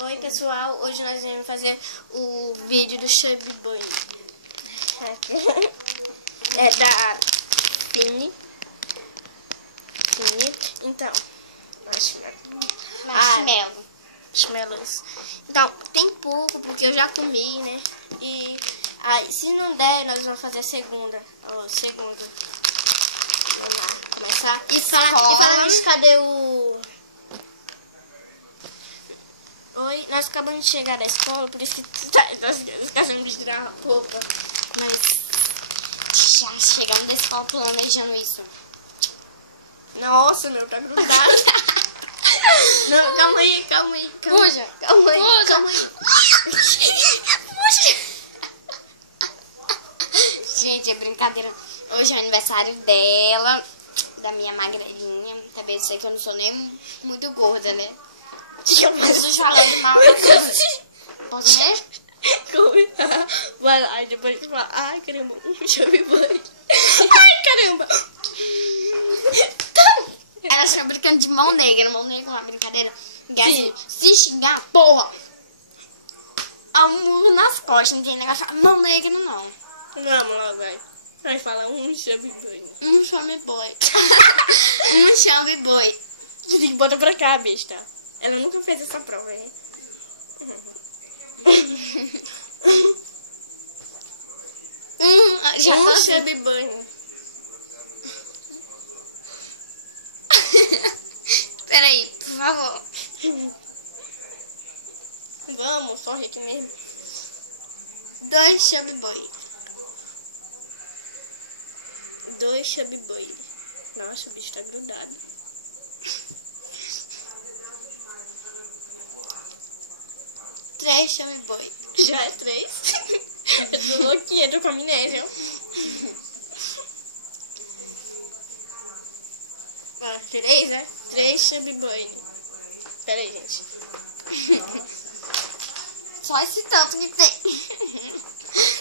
Oi pessoal, hoje nós vamos fazer o vídeo do Chubby Bunny. É da Fini. Então, marshmallows. Então, tem pouco porque eu já comi, né? E aí, se não der, nós vamos fazer a segunda. Vamos lá, começar. E falando nisso, cadê o... Oi, nós acabamos de chegar da escola, por isso que nós esquecemos de tirar a roupa. Mas já chegamos da escola planejando isso. Nossa, meu, tá grudado. Não, calma aí. Puxa. Gente, é brincadeira. Hoje é o aniversário dela, da minha magrelinha. Também eu sei que eu não sou nem muito gorda, né? Eu tô falando mal. Pode ver? Vai lá, depois você fala, ai caramba, Chubby Bunny. Ai caramba. Elas estão brincando de mão negra. Mão negra é uma brincadeira. Assim, se xingar, porra, a murro nas costas, não tem negócio de mão negra, não. Vamos lá, vai. Vai falar Chubby Bunny. Chubby boy. Chubby boy. Você tem que botar pra cá, besta. Ela nunca fez essa prova, hein? Já Chubby Bunny. Peraí, por favor. Vamos, sorri aqui mesmo. 2 Chubby boy. 2 Chubby Bunny. Nossa, o bicho tá grudado. 3 Chubby boy. Já é 3. Eu tô louquinha, tô com amnésia. 3, né? 3 Chubby Bunny. Pera aí, gente. Só esse tanto que tem.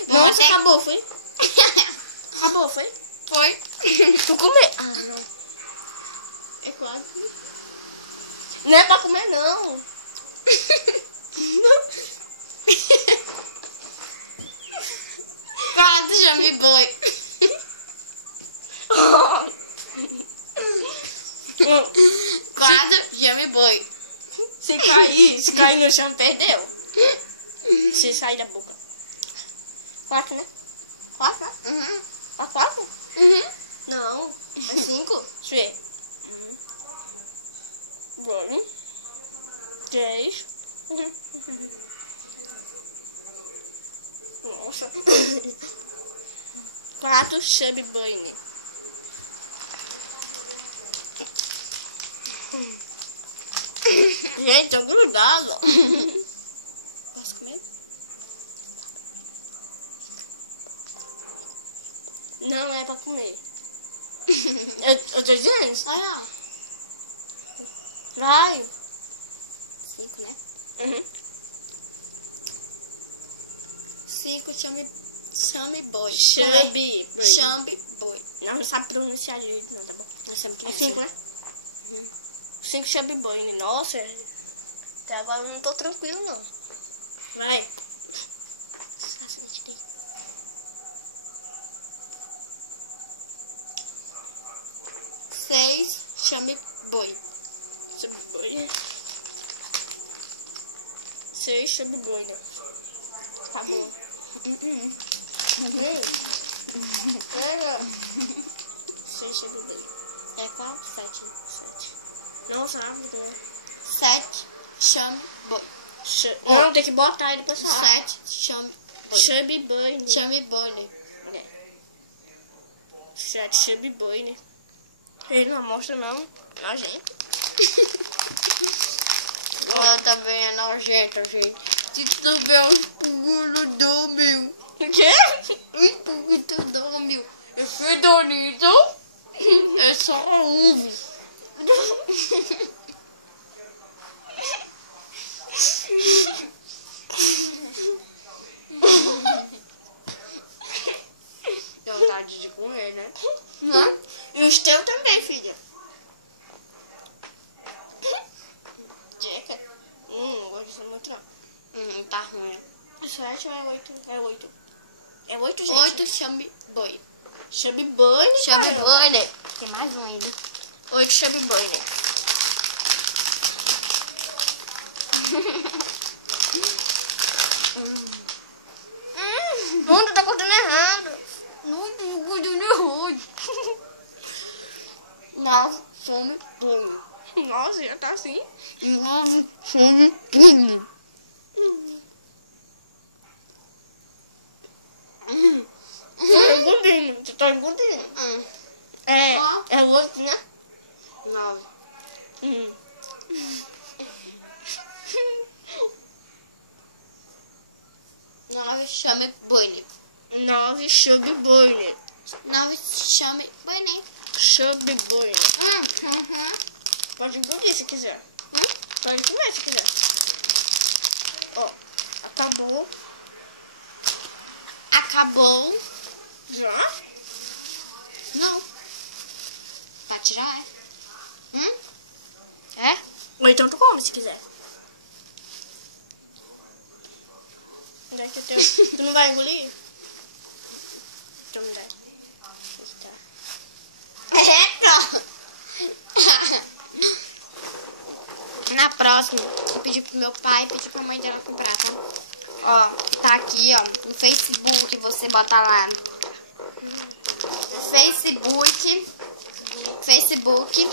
Nossa, acabou, foi? Acabou, foi? Foi. Tu comer? Ah, não. É quase. Não é pra comer, não. Não. 4 Chubby boy. 4 Chubby boy. Se cair no chão, perdeu. Se sair da boca. 4, né? 4, né? Uhum. 4? Uhum. Não, é 5. Deixa eu ver. 2, 3. Nossa. 4 Chubby Bunny. Gente, tô grudado. Posso comer? Não é pra comer. Eu tô dizendo. Olha. Vai. 5, né? Uhum. 5 Chubby boy. Chubby Bunny. Chubby boy. Não sabe pronunciar direito, não, tá bom? Nós temos que É 5, né? 5 Chubby Bunny. Nossa, até agora eu não tô tranquilo, não. Vai. 6 Chubby boy. Chubby Bunny. 6 Chubby Bunny. Tá bom. Pega. 6 Chubby Bunny. É qual? 7. Nossa, rápido, né? 7 Chubby boy. Não, tem que botar e depois falar. 7 Chubby boy. Chubby Bunny. Chubby boy. 7 Chubby Bunny. Ele não mostra não, nojento. Ela também é nojenta, gente. Se tu vê um espugulho do meu. O quê? Um espugulho do meu. É fedorento. É só ovo. Tem vontade de comer, né? Não? E os teus também, filha. Jeca. Não gosto de muito não. Tá ruim. 7 ou é 8? É 8. É 8, gente? 8 chame boi. Chubby Bunny. Chame boi, né? Tem mais um ainda. 8 Chubby Bunny. Mundo tá cortando errado. Não, tô cortando errado. 9 chame boi. Nossa, já tá assim. 9 chame boi. Tô engolindo. Tu tá engolindo. É, Ó. é 8, né? 9. 9 chame boi. 9 Chubby Bunny. 9 chame boi, né? Chubby Bunny. Pode engolir se quiser. Pode comer se quiser. Ó, acabou. Acabou. Já? Não. Pra tirar, é? É? Ou então tu come se quiser. Onde é que teu... Tu não vai engolir? Então me dá. Tá. Na próxima, eu pedi pro meu pai e pedi pra mãe dela comprar, tá? Ó, tá aqui, ó, no Facebook, você bota lá. Facebook.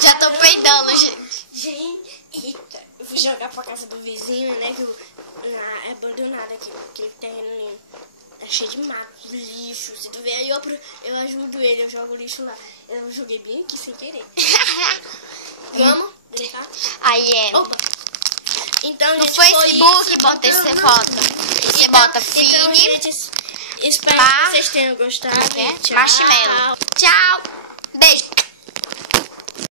Já tô peidando, gente. Gente, eita, eu fui jogar pra casa do vizinho, né? Que é abandonado aqui, aquele terreno é cheio de mato, lixo. Se tu ver aí, eu ajudo ele, eu jogo lixo lá. Eu joguei bem aqui sem querer. Vamos brincar? Aí é. Opa! Então, No gente, foi Facebook, isso. bota essa foto. Você bota Então, Fini, gente, espero Bar- que vocês tenham gostado. Tchau. Marshmallow. Tchau. Beijo.